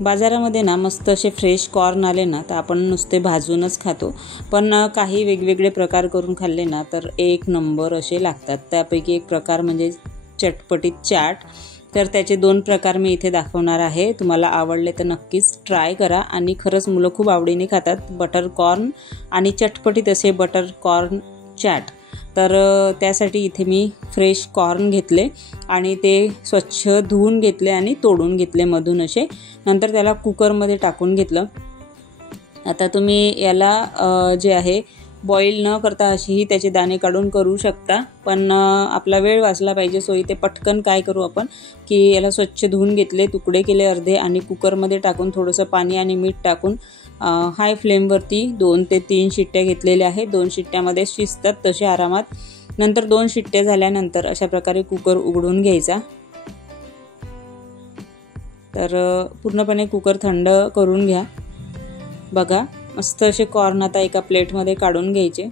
बाजारामध्ये ना मस्त असे फ्रेश कॉर्न आले ना तर आपण नुसते भाजूनच खातो, पण काही वेगवेगळे प्रकार करून खाल्ले ना तर एक नंबर असे लागतात। त्यापैकी एक प्रकार म्हणजे चटपटीत चाट। तर त्याचे 2 प्रकार मी इथे दाखवणार आहे। तुम्हाला आवडले तर नक्कीच ट्राय करा आणि खरंच मुलं खूप आवडीने खातात बटर कॉर्न आणि चटपटीत असे बटर कॉर्न चाट। तर त्यासाठी इथे मी फ्रेश कॉर्न घेतले आणि ते स्वच्छ धुवून घेतले आणि तोडून घेतले मधून असे। नंतर त्याला कुकरमध्ये टाकून घेतलं। आता तुम्ही याला जे आहे बॉईल न करता अशीही त्याचे दाणे काढून करू शकता, पण आपला वेळ वाचला पाहिजे सो इथे पटकन काय करू आपण की याला स्वच्छ धुवून घेतले, तुकडे केले अर्धे आणि कुकरमध्ये टाकून थोडंसं पाणी आणि मीठ टाकून हाय फ्लेमवरती 2 ते 3 शिट्ट्या घेतलेल्या आहेत। 2 शिट्ट्यामध्ये शिजतात तसे आरामात। नंतर 2 शिट्ट्या झाल्यानंतर अशा प्रकारे कुकर उघडून घ्यायचा। तर पूर्णपणे कुकर थंड करून घ्या। बघा मस्त असे कॉर्न आता एका प्लेटमध्ये काढून घ्यायचे।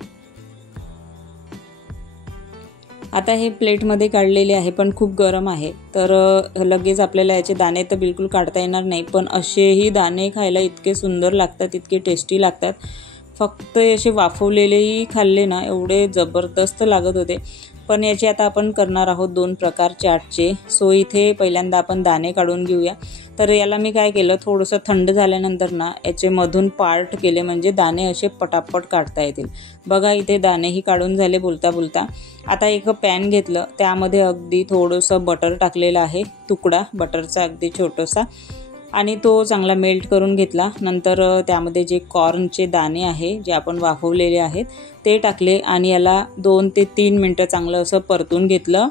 आता हे प्लेटमध्ये काढलेले आहे पण खूप गरम आहे, तर लगेच आपल्याला याचे दाणे तर बिलकुल काढता येणार नाही, पण असेही दाणे खायला इतके सुंदर लागतात, इतके टेस्टी लागतात। फक्त असे वाफवलेलेही खाल्ले ना एवढे जबरदस्त लागत होते। पण याचे आता आपण करणार आहोत 2 प्रकार चाटचे। सो इथे पहिल्यांदा आपण दाणे काढून घेऊया। तर याला मी काय केलं, थोडंसं थंड झाल्यानंतर ना याचे मधून पार्ट केले म्हणजे दाणे असे पटापट काढता येतील। बघा इथे दाणेही काढून झाले बोलता बोलता। आता एक पॅन घेतलं, त्यामध्ये अगदी थोडंसं बटर टाकलेलं आहे, तुकडा बटरचा अगदी छोटासा, आणि तो चांगला मेल्ट करून घेतला। नंतर त्यामध्ये जे कॉर्नचे दाणे आहे जे आपण वाफवलेले आहेत ते टाकले आणि याला 2 ते 3 मिनिटं चांगलं असं परतून घेतलं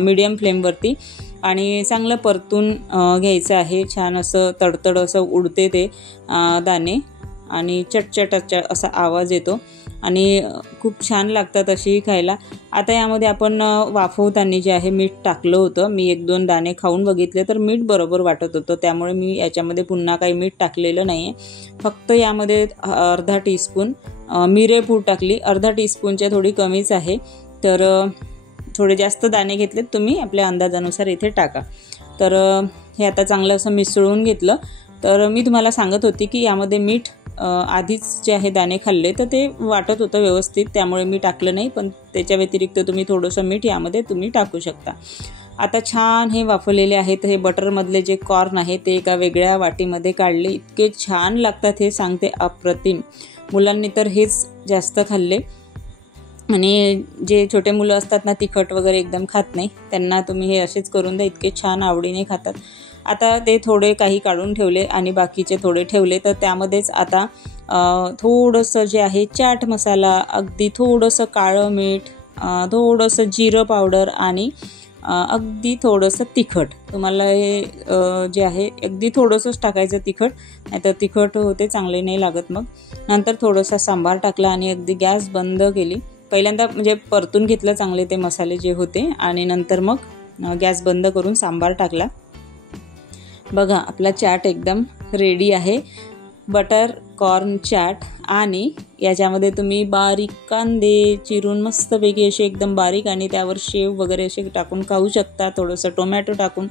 मीडियम फ्लेमवरती, आणि चांगलं परतून घ्यायचं आहे। छान असं तडतड असं उडते ते दाणे आणि चटचट असा आवाज येतो आणि खूप छान लागतात अशी खायला। आता यामध्ये आपण वाफवताना जे आहे मीठ टाकलं होतं, मी 1-2 दाणे खाऊन बघितले तर मीठ बरोबर वाटत होतं, त्यामुळे मी याच्यामध्ये पुन्हा काही मीठ टाकलेलं नाही आहे। फक्त यामध्ये अर्धा टीस्पून मिरेपूड टाकली, अर्धा टीस्पूनच्या थोडी कमीच आहे। तर थोडे जास्त दाणे घेतलेत तुम्ही आपल्या अंदाजानुसार इथे टाका। तर हे आता चांगलं असं मिसळून घेतलं। तर मी तुम्हाला सांगत होती की यामध्ये मीठ आधीच जे आहे दाणे खाल्ले तर ते वाटत होतं व्यवस्थित, त्यामुळे मी टाकलं नाही, पण त्याच्या व्यतिरिक्त तुम्ही थोडंसं मीठ यामध्ये तुम्ही टाकू शकता। आता छान हे वाफवलेले आहेत। हे बटरमधले जे कॉर्न आहे ते एका वेगळ्या वाटीमध्ये काढले, इतके छान लागतात हे सांगते, अप्रतिम। मुलांनी तर हेच जास्त खाल्ले आणि जे छोटे मुलं असतात ना तिखट वगैरे एकदम खात नाही, त्यांना तुम्ही हे असेच करून द्या, इतके छान आवडीने खातात। आता ते थोडे काही काढून ठेवले आणि बाकीचे थोडे ठेवले। तर त्यामध्येच आता थोडंसं जे आहे चाट मसाला, अगदी थोडंसं काळं मीठ, थोडंसं जिरं पावडर आणि अगदी थोडंसं तिखट। तुम्हाला हे जे आहे अगदी थोडंसंच टाकायचं तिखट, नाहीतर तिखट होते चांगले नाही लागत मग। नंतर थोडासा सांबार टाकला आणि अगदी गॅस बंद केली। पहिल्यांदा म्हणजे परतून घेतलं चांगले ते मसाले जे होते आणि नंतर मग गॅस बंद करून सांबार टाकला। बघा आपला चाट एकदम रेडी आहे, बटर कॉर्न चाट। आणि याच्यामध्ये तुम्ही बारीक कांदे चिरून मस्तपैकी असे एकदम बारीक आणि त्यावर शेव वगैरे असे टाकून खाऊ शकता, थोडंसं टोमॅटो टाकून,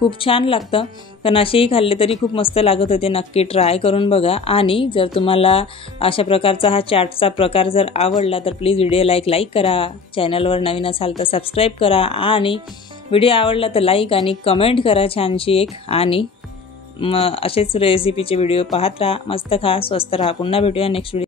खूप छान लागतं। पण असेही खाल्ले तरी खूप मस्त लागत होते, नक्की ट्राय करून बघा। आणि जर तुम्हाला अशा प्रकारचा हा चाटचा प्रकार जर आवडला तर प्लीज व्हिडिओला एक लाईक करा, चॅनलवर नवीन असाल तर सबस्क्राईब करा, आणि व्हिडिओ आवडला तर लाईक आणि कमेंट करा छानशी एक। आणि असेच रेसिपीचे व्हिडिओ पाहत राहा, मस्त खा, स्वस्त राहा। पुन्हा भेटूया नेक्स्ट व्हिडिओ।